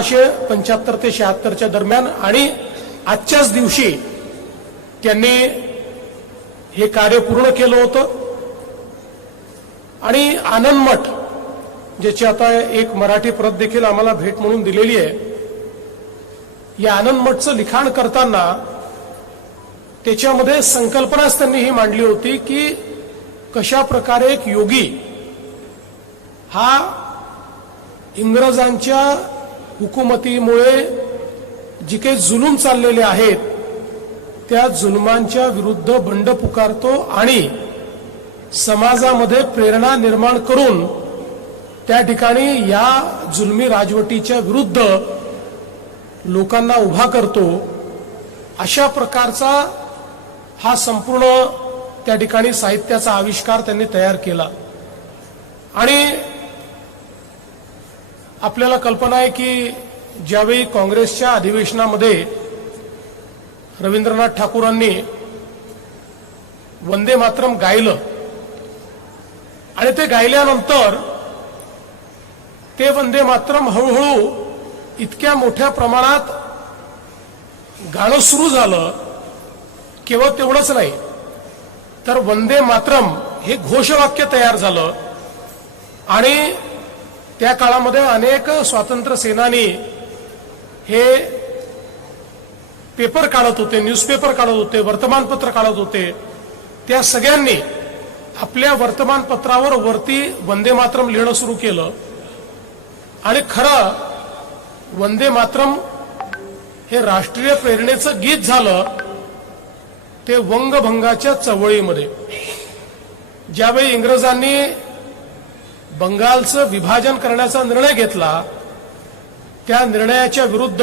1975 ते 76 दरम्यान आणि आजच्याच दिवशी त्यांनी हे कार्य पूर्ण केलं होतं। आणि आनंद मठ ज्याची आता एक मराठी प्रत देखील आम्हाला भेट म्हणून दिलेली आहे, या आनंद मठचं लिखाण करताना त्याच्यामध्ये संकल्पनाच त्यांनी ही मांडली होती की कशा प्रकारे एक योगी हा इंग्रजांच्या हुकुमतीमुळे जी काही जुलूम चाललेले आहेत त्या जुलमांच्या विरुद्ध बंड पुकारतो आणि समाजामध्ये प्रेरणा निर्माण करून त्या ठिकाणी या जुलमी राजवटीच्या विरुद्ध लोकांना उभा करतो। अशा प्रकारचा हा संपूर्ण त्या ठिकाणी साहित्याचा आविष्कार त्यांनी तयार केला। आणि आपल्याला कल्पना आहे की ज्यावेळी काँग्रेसच्या अधिवेशनामध्ये रवींद्रनाथ ठाकूरांनी वंदे मातरम गायलं आणि ते गायल्यानंतर ते वंदे मातरम हळूहळू इतक्या मोठ्या प्रमाणात गाणं सुरू झालं। केवळ तेवढंच नाही तर वंदे मातरम हे घोषवाक्य तयार झालं आणि त्या काळामध्ये अनेक स्वातंत्र्य सेनानी हे पेपर काढत होते, न्यूजपेपर काढत होते, वर्तमानपत्र काढत होते। त्या सगळ्यांनी आपल्या वर्तमानपत्रावर वरती वंदे मातरम लिहिणं सुरू केलं आणि खरं वंदे मातरम हे राष्ट्रीय प्रेरणेचं गीत झालं ते वंगभंगाच्या चळवळीमध्ये। ज्यावेळी इंग्रजांनी बंगालचं विभाजन करण्याचा निर्णय घेतला त्या निर्णयाच्या विरुद्ध